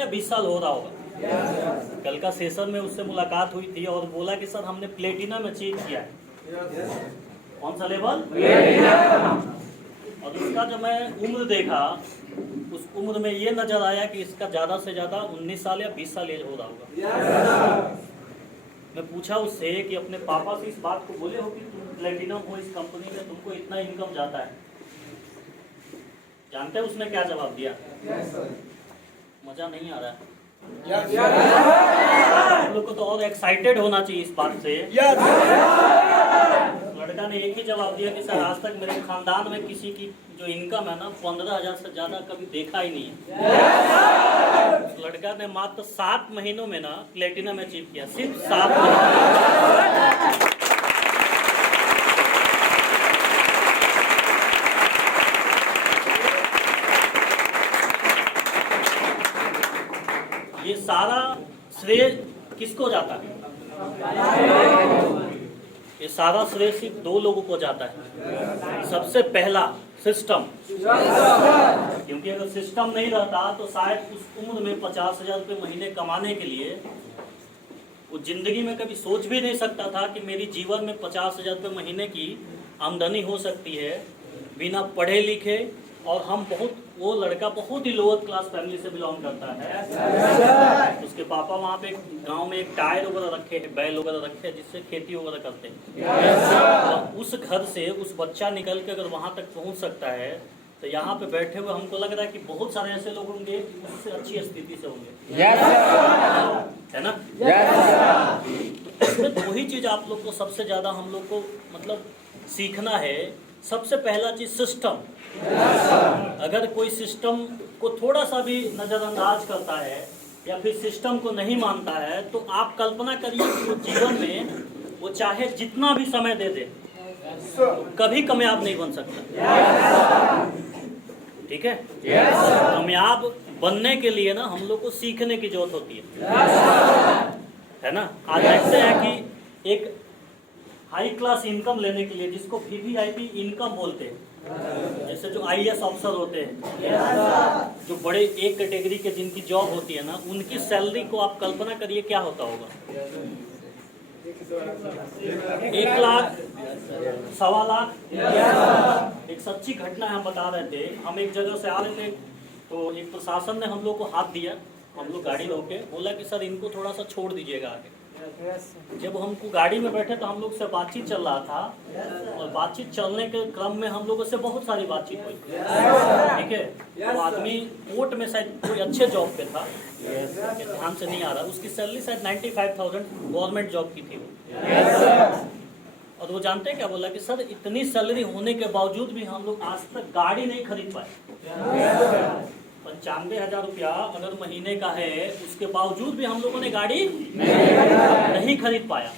या 20 साल हो रहा होगा। कल का सेशन में उससे मुलाकात हुई थी और बोला कि सर हमने प्लेटिनम अचीव किया है। कौन सा लेवल? और उसका जब मैं उम्र देखा, उस उम्र में ये नजर आया कि इसका ज़्यादा से ज़्यादा 19 साल या 20 साल एज हो रहा होगा। मैं पूछा उससे कि अपने पापा से इस बात को बोले हो कि तुम प्लेटिनम हो इस कंपनी में, तुमको इतना इनकम जाता है? जानते हैं उसने क्या जवाब दिया? मजा नहीं आ रहा है। हम लोग को तो और एक्साइटेड होना चाहिए इस बात से। लड़का ने एक ही जवाब दिया कि सर आज तक मेरे खानदान में किसी की जो इनकम है ना 15,000 से ज्यादा कभी देखा ही नहीं है। लड़का ने मात्र 7 महीनों में ना प्लेटिनम अचीव किया, सिर्फ 7 महीनों। ये सारा श्रेय किसको जाता है? ये सारा श्रेय सिर्फ 2 लोगों को जाता है। सबसे पहला सिस्टम, क्योंकि अगर सिस्टम नहीं रहता तो शायद उस उम्र में 50,000 रुपये महीने कमाने के लिए वो जिंदगी में कभी सोच भी नहीं सकता था कि मेरी जीवन में 50,000 रुपये महीने की आमदनी हो सकती है बिना पढ़े लिखे। और हम वो लड़का बहुत ही लोअर क्लास फैमिली से बिलोंग करता है। उसके पापा वहाँ पे गांव में एक टायर वगैरह रखे हैं, बैल वगैरह रखे हैं जिससे खेती वगैरह करते हैं। और उस घर से उस बच्चा निकल के अगर वहाँ तक पहुँच सकता है तो यहाँ पे बैठे हुए हमको लग रहा है कि बहुत सारे ऐसे लोग होंगे उससे अच्छी स्थिति से होंगे, है ना? इसमें 2 ही चीज़ आप लोग को सबसे ज़्यादा हम लोग को मतलब सीखना है। सबसे पहला चीज सिस्टम। अगर कोई सिस्टम को थोड़ा सा भी नज़रअंदाज करता है या फिर सिस्टम को नहीं मानता है तो आप कल्पना करिए कि वो जीवन में वो चाहे जितना भी समय दे दे तो कभी कामयाब नहीं बन सकता। ठीक है? कामयाब बनने के लिए ना हम लोग को सीखने की जरूरत होती है ना? आज देखते हैं कि एक हाई क्लास इनकम लेने के लिए जिसको वीवीआईपी इनकम बोलते हैं, जैसे जो आईएएस अफसर होते हैं, जो बड़े एक कैटेगरी के जिनकी जॉब होती है ना, उनकी सैलरी को आप कल्पना करिए क्या होता होगा। 1 लाख, 1.25 लाख। एक सच्ची घटना हम बता रहे थे, हम एक जगह से आ रहे थे तो एक प्रशासन ने हम लोग को हाथ दिया, हम लोग गाड़ी रोके, बोला कि सर इनको थोड़ा सा छोड़ दीजिएगा आगे। जब हमको गाड़ी में बैठे तो हम लोग से बातचीत चल रहा था और बातचीत चलने के क्रम में हम लोगों से बहुत सारी बातचीत हुई। ठीक है? वो आदमी कोर्ट में शायद कोई अच्छे जॉब पे था, ध्यान से नहीं आ रहा, उसकी सैलरी शायद 95,000 गवर्नमेंट जॉब की थी। और वो जानते हैं क्या बोला कि सर इतनी सैलरी होने के बावजूद भी हम लोग आज तक गाड़ी नहीं खरीद पाए। 95,000 रुपया अगर महीने का है उसके बावजूद भी हम लोगों ने गाड़ी नहीं खरीद पाया।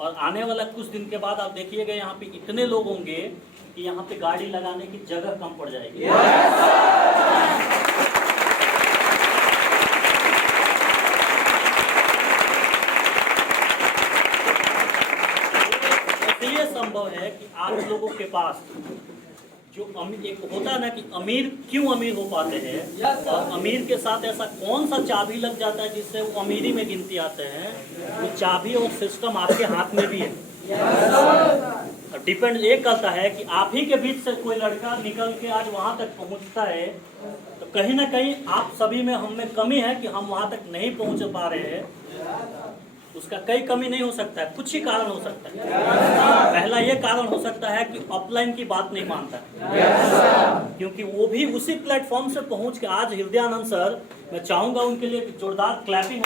और आने वाला कुछ दिन के बाद आप देखिएगा यहाँ पे इतने लोग होंगे कि यहाँ पे गाड़ी लगाने की जगह कम पड़ जाएगी। इसलिए संभव है कि आज लोगों के पास जो एक होता है ना कि अमीर क्यों अमीर हो पाते हैं, और अमीर के साथ ऐसा कौन सा चाबी लग जाता है जिससे वो अमीरी में गिनती आते हैं। वो चाबी और सिस्टम आपके हाथ में भी है। डिपेंड ये करता है कि आप ही के बीच से कोई लड़का निकल के आज वहाँ तक पहुँचता है तो कहीं ना कहीं आप सभी में हम में कमी है कि हम वहाँ तक नहीं पहुँच पा रहे हैं। उसका कई कमी नहीं हो सकता है, कुछ ही कारण हो सकता है। पहला ये कारण हो सकता है कि ऑफलाइन की बात नहीं मानता है, क्योंकि वो भी उसी प्लेटफॉर्म से पहुंच के आज हृदयानंद सर, मैं चाहूंगा उनके लिए जोरदार क्लैपिंग।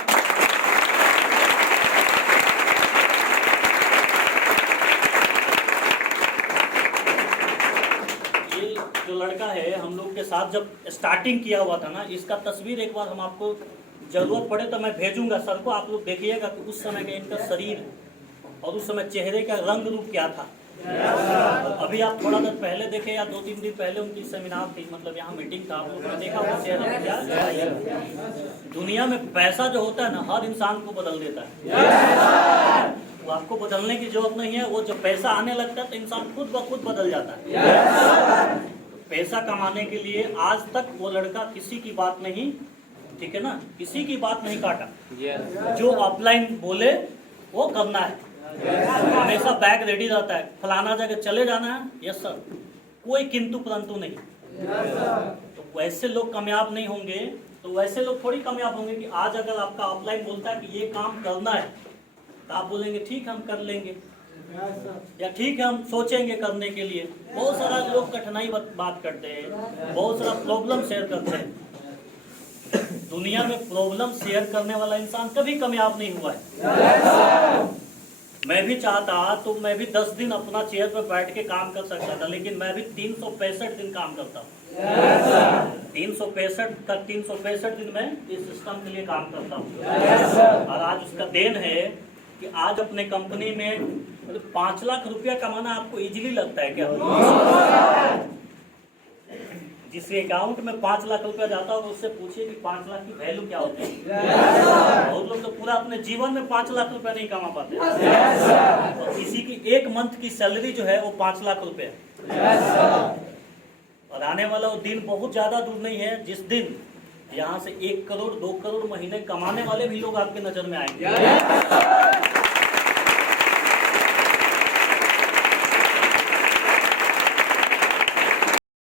ये जो लड़का है हम लोग के साथ जब स्टार्टिंग किया हुआ था ना, इसका तस्वीर एक बार हम आपको जरूरत पड़े तो मैं भेजूंगा सर को, आप लोग देखिएगा कि उस समय का इनका शरीर और उस समय चेहरे का रंग रूप क्या था। अभी आप थोड़ा देर पहले देखे या 2-3 दिन पहले उनकी सेमिनार थी, मतलब यहाँ मीटिंग था, आप लोगों ने देखा उनका चेहरा क्या। दुनिया में पैसा जो होता है ना हर इंसान को बदल देता है। वो आपको बदलने की जरूरत नहीं है, वो जब पैसा आने लगता है तो इंसान खुद ब खुद बदल जाता है। पैसा कमाने के लिए आज तक वो लड़का किसी की बात नहीं, ठीक है ना, किसी की बात नहीं काटा। जो ऑफलाइन बोले वो करना है, हमेशा बैग रेडी रहता है, फलाना जगह चले जाना है, यस सर, कोई किंतु परंतु नहीं। तो वैसे लोग कामयाब नहीं होंगे, तो वैसे लोग थोड़ी कामयाब होंगे कि आज अगर आपका ऑफलाइन बोलता है कि ये काम करना है तो आप बोलेंगे ठीक हम कर लेंगे, या ठीक है हम सोचेंगे करने के लिए। बहुत सारा लोग कठिनाई बात करते हैं, बहुत सारा प्रॉब्लम शेयर करते हैं। दुनिया में प्रॉब्लम शेयर करने वाला इंसान कभी कामयाब नहीं हुआ है। मैं भी चाहता तो मैं भी 10 दिन अपना चेयर पर बैठ के काम कर सकता था, लेकिन मैं भी 365 दिन काम करता हूँ। 365 दिन में इस सिस्टम के लिए काम करता हूँ। और आज उसका देन है कि आज अपने कंपनी में 5 लाख रुपया कमाना आपको इजीली लगता है क्या? जिस अकाउंट में 5 लाख रुपया जाता होगा उससे पूछिए कि 5 लाख की वैल्यू क्या होती है। बहुत लोग तो पूरा अपने जीवन में 5 लाख रुपया नहीं कमा पाते। और किसी की एक मंथ की सैलरी जो है वो 5 लाख रुपये है। और आने वाला वो दिन बहुत ज्यादा दूर नहीं है जिस दिन यहाँ से 1 करोड़ 2 करोड़ महीने कमाने वाले भी लोग आपके नजर में आएंगे।